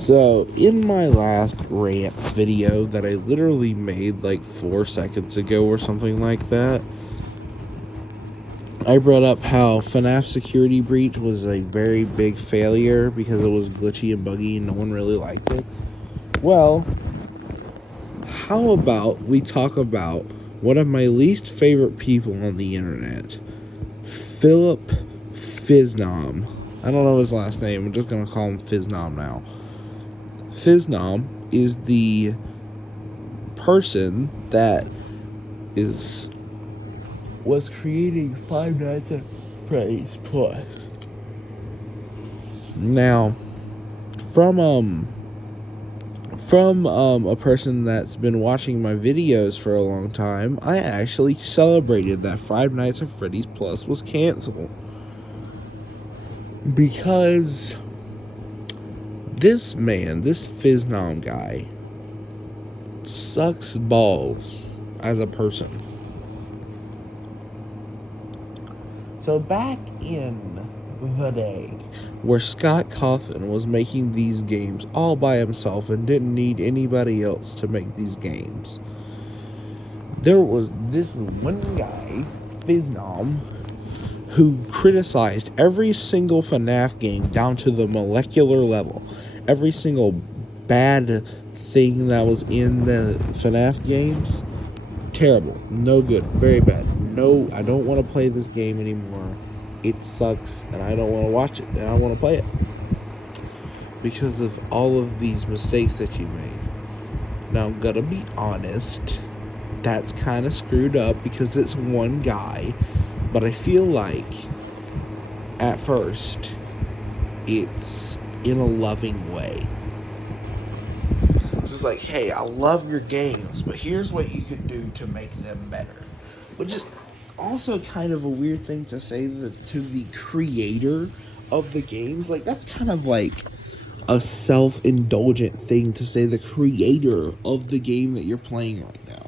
So, in my last rant video that I literally made like 4 seconds ago or something like that, I brought up how FNAF Security Breach was a very big failure because it was glitchy and buggy and no one really liked it. Well, how about we talk about one of my least favorite people on the internet, Philip Fisnom. I don't know his last name, I'm just going to call him Fisnom now. Fisnom is the person that was creating Five Nights at Freddy's Plus. Now, from a person that's been watching my videos for a long time, I actually celebrated that Five Nights at Freddy's Plus was canceled because this man, this Fisnom guy, sucks balls as a person. So back in the day where Scott Cawthon was making these games all by himself and didn't need anybody else to make these games, there was this one guy, Fisnom, who criticized every single FNAF game down to the molecular level. Every single bad thing that was in the FNAF games, terrible, no good, very bad. No, I don't want to play this game anymore. It sucks, and I don't want to watch it, and I want to play it because of all of these mistakes that you made. Now, I'm gonna be honest, that's kind of screwed up because it's one guy, but I feel like at first it's in a loving way. It's just like, hey, I love your games, but here's what you could do to make them better. Which is also kind of a weird thing to say to the creator of the games. Like, that's kind of like a self-indulgent thing to say the creator of the game that you're playing right now.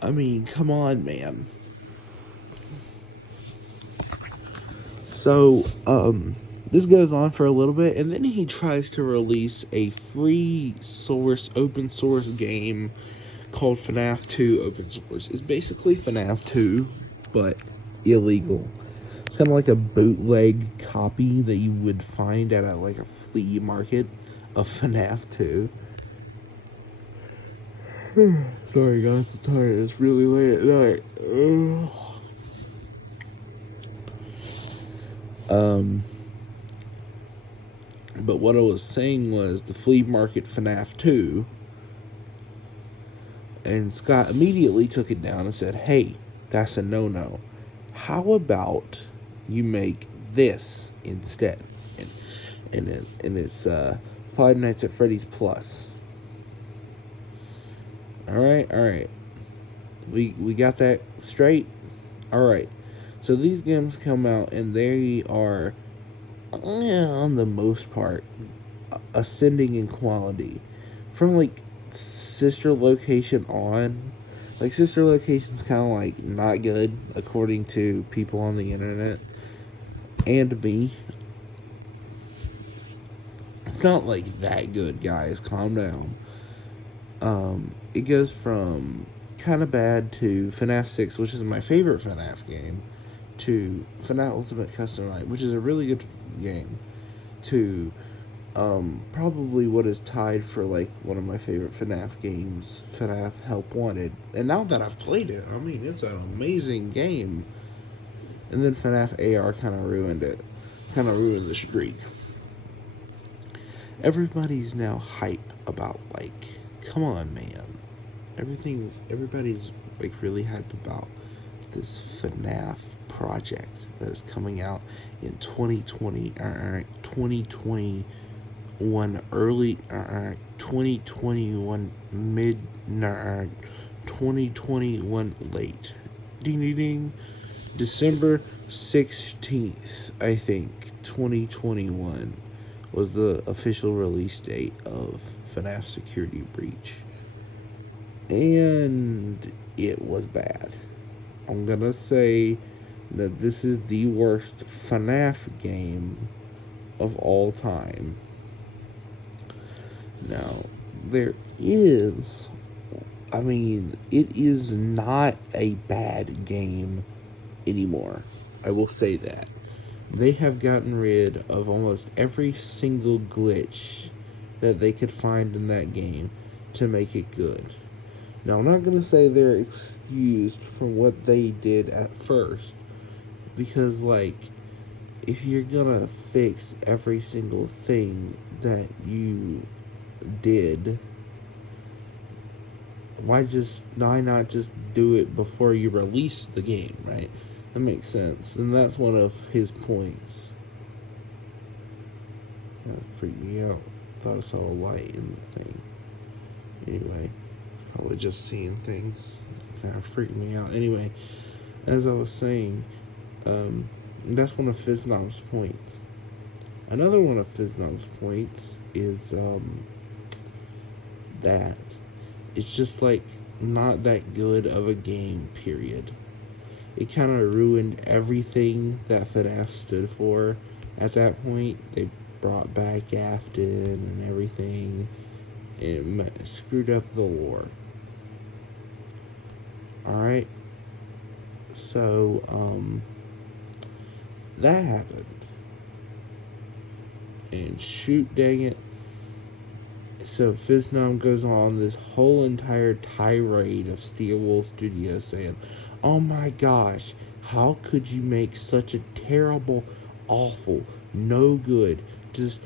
I mean, come on, man. So, this goes on for a little bit, and then he tries to release a free source, open source game called FNAF 2 Open Source. It's basically FNAF 2, but illegal. It's kind of like a bootleg copy that you would find at a flea market of FNAF 2. Sorry guys, I'm tired. It's really late at night. But what I was saying was the flea market FNAF 2, and Scott immediately took it down and said, hey, that's a no-no. How about you make this instead? And it's Five Nights at Freddy's Plus. Alright. We got that straight? Alright. So these games come out and they are, on the most part, ascending in quality. From like Sister Location on. Like, Sister Location's kind of like not good, according to people on the internet. And me. It's not like that good, guys. Calm down. It goes from kind of bad to FNAF 6, which is my favorite FNAF game, to FNAF Ultimate Custom Night, which is a really good game, to probably what is tied for like one of my favorite FNAF games, FNAF Help Wanted. And now that I've played it, I mean, it's an amazing game. And then FNAF AR kind of ruined it, kind of ruined the streak. Everybody's now hype about, like, come on, man. Everybody's like really hyped about this FNAF project that is coming out in 2020, 2021 early, 2021 mid, 2021 late. Ding ding ding. December 16th, I think, 2021 was the official release date of FNAF Security Breach. And it was bad. I'm gonna say that this is the worst FNAF game of all time. Now, there is, it is not a bad game anymore. I will say that. They have gotten rid of almost every single glitch that they could find in that game to make it good. Now, I'm not going to say they're excused from what they did at first, because, like, if you're going to fix every single thing that you did, why not just do it before you release the game, right? That makes sense, and that's one of his points. That freaked me out. Thought I saw a light in the thing. Anyway, probably just seeing things. Kind of freaked me out. Anyway, as I was saying, that's one of Fisnom's points. Another one of Fisnom's points is that it's just like not that good of a game, period. It kind of ruined everything that FNAF stood for at that point. They brought back Afton and everything. It screwed up the lore. Alright? So, that happened. And shoot dang it. So Fisnom goes on this whole entire tirade of Steelwool Studios saying, "Oh my gosh, how could you make such a terrible, awful, no good, just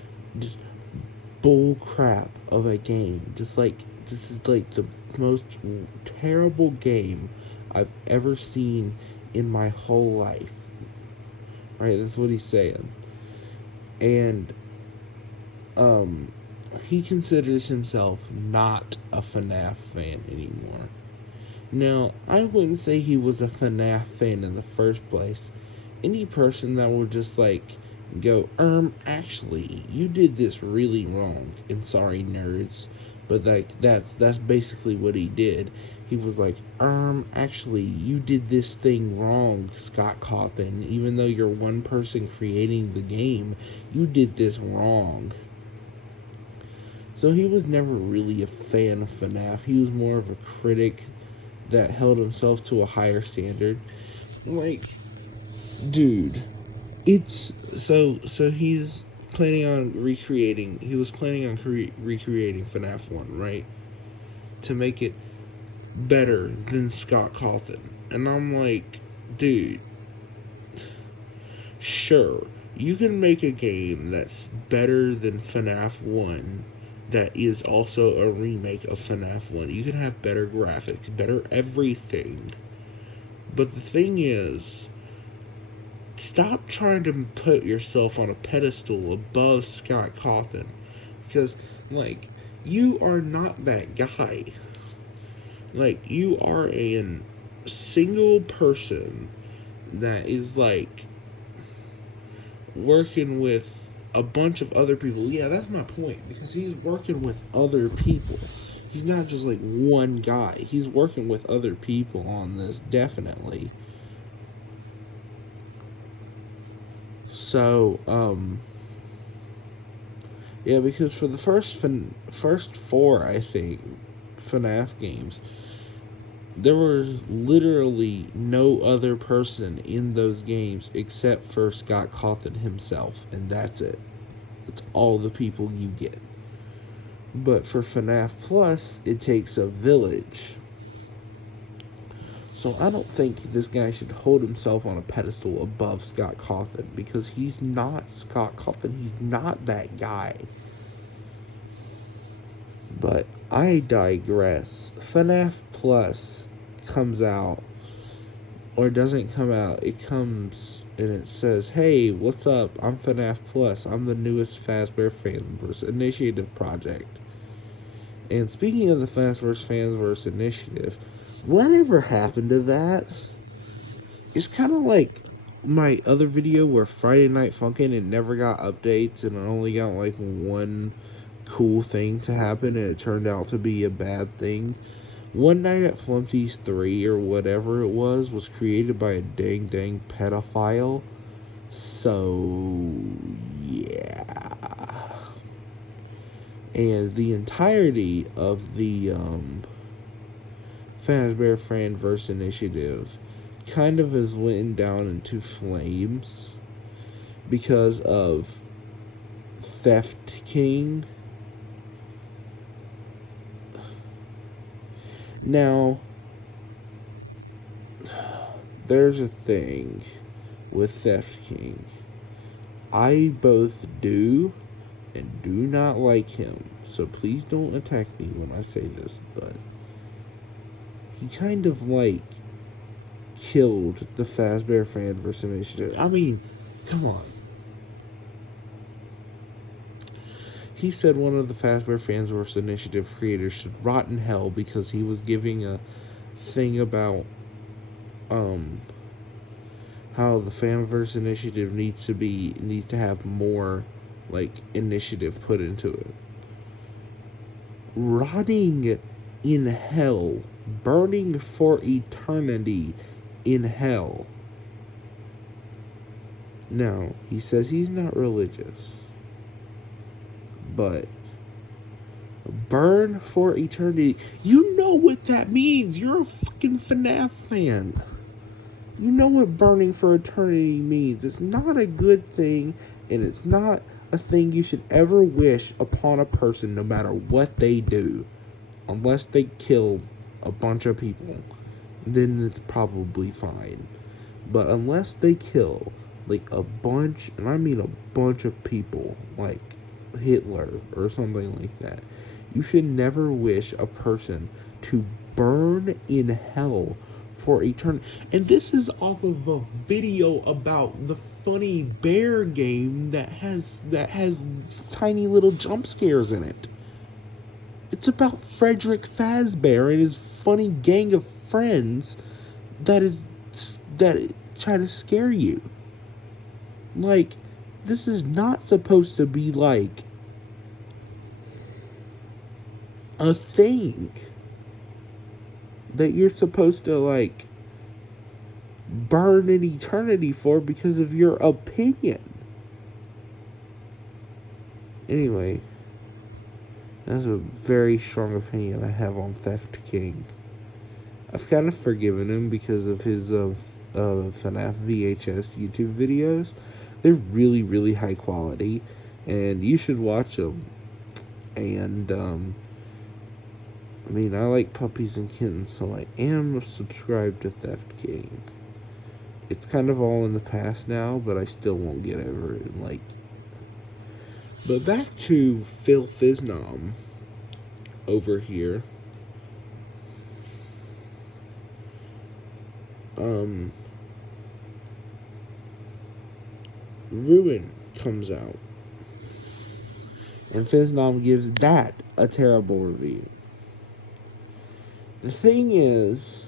bull crap of a game? Just like, this is like the most terrible game I've ever seen in my whole life." Right, that's what he's saying. And, he considers himself not a FNAF fan anymore. Now, I wouldn't say he was a FNAF fan in the first place. Any person that would just like go, actually, you did this really wrong, and sorry nerds, but like that's basically what he did. He was like, actually, you did this thing wrong, Scott Cawthon. Even though you're one person creating the game, you did this wrong. So he was never really a fan of FNAF. He was more of a critic that held himself to a higher standard. Like, dude, it's so he's planning on recreating. He was planning on recreating FNAF 1, right? To make it better than Scott Cawthon. And I'm like, dude, sure, you can make a game that's better than FNAF 1 that is also a remake of FNAF 1. You can have better graphics, better everything. But the thing is, stop trying to put yourself on a pedestal above Scott Cawthon. Because, like, you are not that guy. Like, you are a single person that is, like, working with a bunch of other people. Yeah, that's my point, because he's working with other people. He's not just like one guy. He's working with other people on this, definitely. So, yeah, because for the first four, I think, FNAF games, there was literally no other person in those games except for Scott Cawthon himself, and that's it. That's all the people you get. But for FNAF Plus, it takes a village. So I don't think this guy should hold himself on a pedestal above Scott Cawthon, because he's not Scott Cawthon. He's not that guy. But I digress. FNAF Plus comes out, or doesn't come out. It comes and it says, "Hey, what's up? I'm FNAF Plus. I'm the newest Fazbear Fansverse Initiative project." And speaking of the Fazbear Fansverse Initiative, whatever happened to that? It's kind of like my other video where Friday Night Funkin', it never got updates and it only got like one cool thing to happen, and it turned out to be a bad thing. One Night at Flumpty's 3 or whatever it was created by a dang pedophile. So yeah, And the entirety of the Fazbear Fanverse initiative kind of has went down into flames because of Theft King. Now, there's a thing with Theft King. I both do and do not like him, so please don't attack me when I say this, but he kind of like killed the Fazbear Fanverse initiative. I mean, come on. He said one of the Fazbear Fanverse initiative creators should rot in hell because he was giving a thing about how the Fanverse initiative needs to have more like initiative put into it. Rotting in hell, burning for eternity in hell. Now, he says he's not religious, but burn for eternity. You know what that means. You're a fucking FNAF fan. You know what burning for eternity means. It's not a good thing, and it's not a thing you should ever wish upon a person, no matter what they do. Unless they kill a bunch of people, then it's probably fine. But unless they kill, like, a bunch, and I mean a bunch of people, like Hitler or something like that, you should never wish a person to burn in hell for eternity. And this is off of a video about the funny bear game that has tiny little jump scares in it. It's about Frederick Fazbear and his funny gang of friends that try to scare you. Like, this is not supposed to be like a thing that you're supposed to like burn in eternity for because of your opinion. Anyway, that's a very strong opinion I have on Theft King. I've kind of forgiven him because of his FNAF VHS YouTube videos. They're really, really high quality, and you should watch them. And I mean, I like puppies and kittens, so I am subscribed to Theft King. It's kind of all in the past now, but I still won't get over it. But back to Fisnom over here. Ruin comes out, and Fisnom gives that a terrible review. The thing is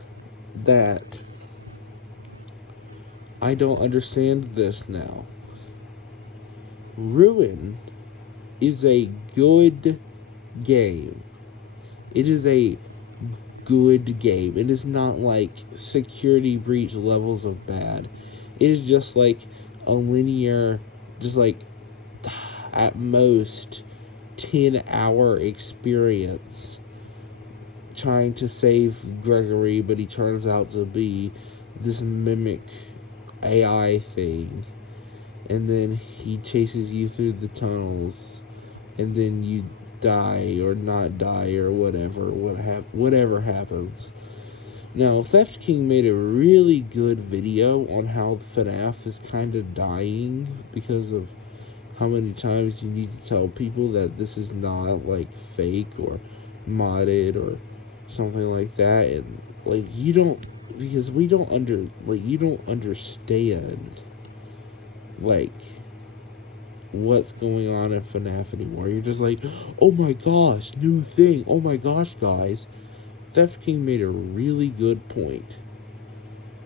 that I don't understand this now. Ruin is a good game. It is a good game. It is not like Security Breach levels of bad. It is just like a linear, just like at most 10-hour experience trying to save Gregory, but he turns out to be this mimic AI thing, and then he chases you through the tunnels, and then you die or not die or whatever happens. Now, Theft King made a really good video on how FNAF is kind of dying because of how many times you need to tell people that this is not like fake or modded or something like that, and like you don't understand like what's going on in FNAF anymore. You're just like, oh my gosh, new thing, oh my gosh, guys. Theft King made a really good point.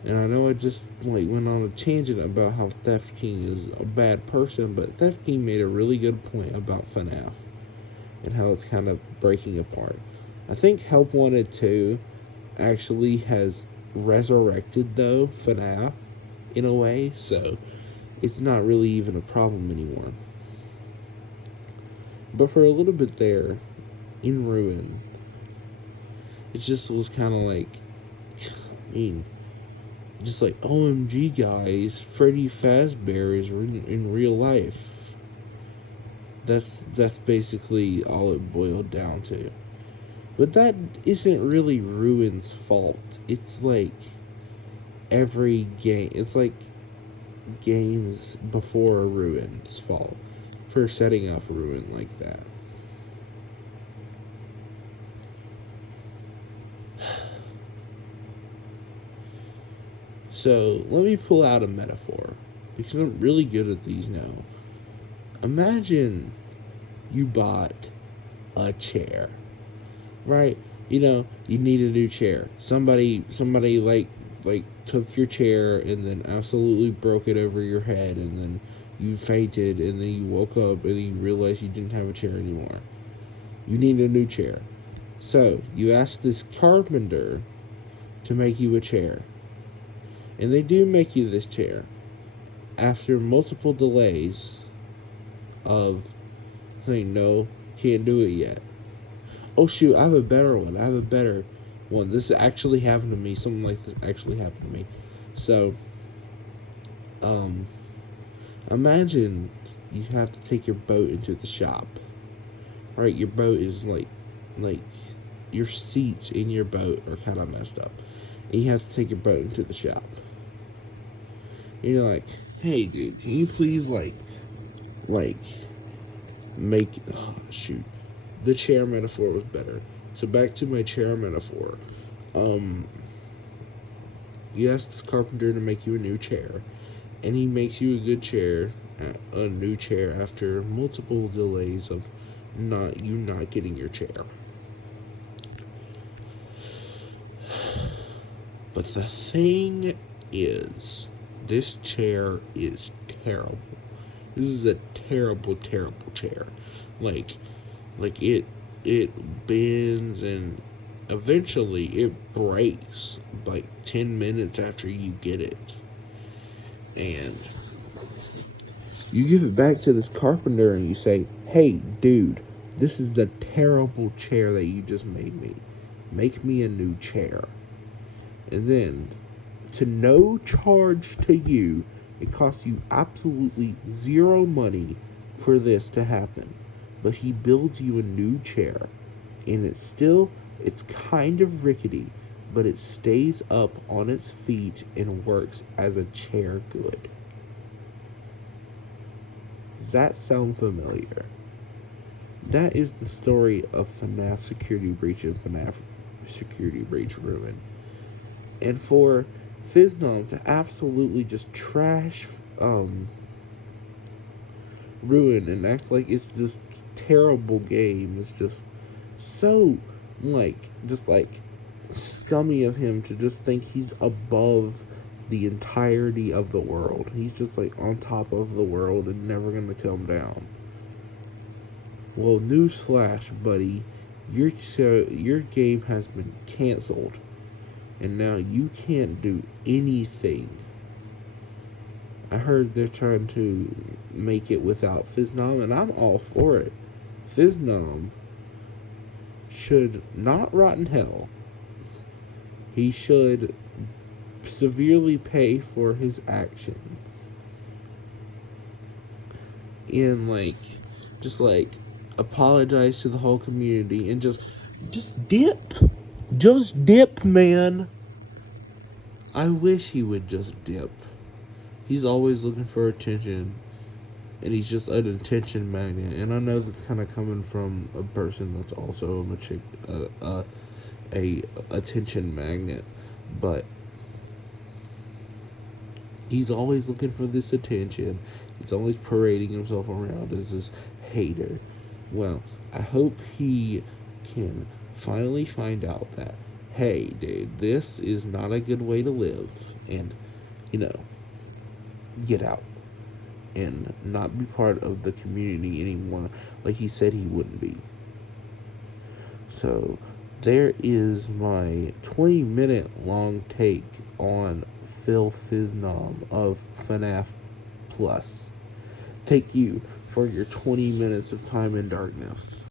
And I know I just went on a tangent about how Theft King is a bad person, but Theft King made a really good point about FNAF and how it's kind of breaking apart. I think Help Wanted 2 actually has resurrected, though, FNAF in a way, so it's not really even a problem anymore. But for a little bit there, in Ruin, it just was kind of like, I mean, just like, OMG, guys, Freddy Fazbear is in real life. That's basically all it boiled down to. But that isn't really Ruin's fault. It's like every game. It's like games before Ruin's fault for setting up Ruin like that. So let me pull out a metaphor because I'm really good at these now. Imagine you bought a chair, right? You need a new chair. Somebody like took your chair and then absolutely broke it over your head, and then you fainted, and then you woke up and then you realized you didn't have a chair anymore. You need a new chair. So you ask this carpenter to make you a chair. And they do make you this chair after multiple delays of saying, no, can't do it yet. Oh shoot, I have a better one. This actually happened to me. Something like this actually happened to me. So, imagine you have to take your boat into the shop. Right, your boat is like your seats in your boat are kind of messed up. And you have to take your boat into the shop. And you're like, hey dude, can you please like make, oh, shoot, the chair metaphor was better. So back to my chair metaphor. You ask this carpenter to make you a new chair, and he makes you a good chair, a new chair after multiple delays of not getting your chair. But the thing is, this chair is terrible. This is a terrible, terrible chair. Like it bends, and eventually it breaks like 10 minutes after you get it. And you give it back to this carpenter and you say, hey dude, this is the terrible chair that you just made me. Make me a new chair. And then, to no charge to you, it costs you absolutely zero money for this to happen. But he builds you a new chair. And it's kind of rickety, but it stays up on its feet and works as a chair good. Does that sound familiar? That is the story of FNAF Security Breach and FNAF Security Breach Ruin. And for Fisnom to absolutely just trash Ruin and act like it's this terrible game is just so just scummy of him to just think he's above the entirety of the world. He's just like on top of the world and never gonna come down. Well, newsflash, buddy, your game has been canceled. And now you can't do anything. I heard they're trying to make it without Fisnom, and I'm all for it. Fisnom should not rot in hell. He should severely pay for his actions. And just apologize to the whole community and just dip. Just dip, man. I wish he would just dip. He's always looking for attention, and he's just an attention magnet. And I know that's kind of coming from a person that's also a attention magnet, but he's always looking for this attention. He's always parading himself around as this hater. Well, I hope he can finally find out that, hey, dude, this is not a good way to live, and, get out and not be part of the community anymore like he said he wouldn't be. So, there is my 20-minute long take on Phil Fisnom of FNAF Plus. Thank you for your 20 minutes of time in darkness.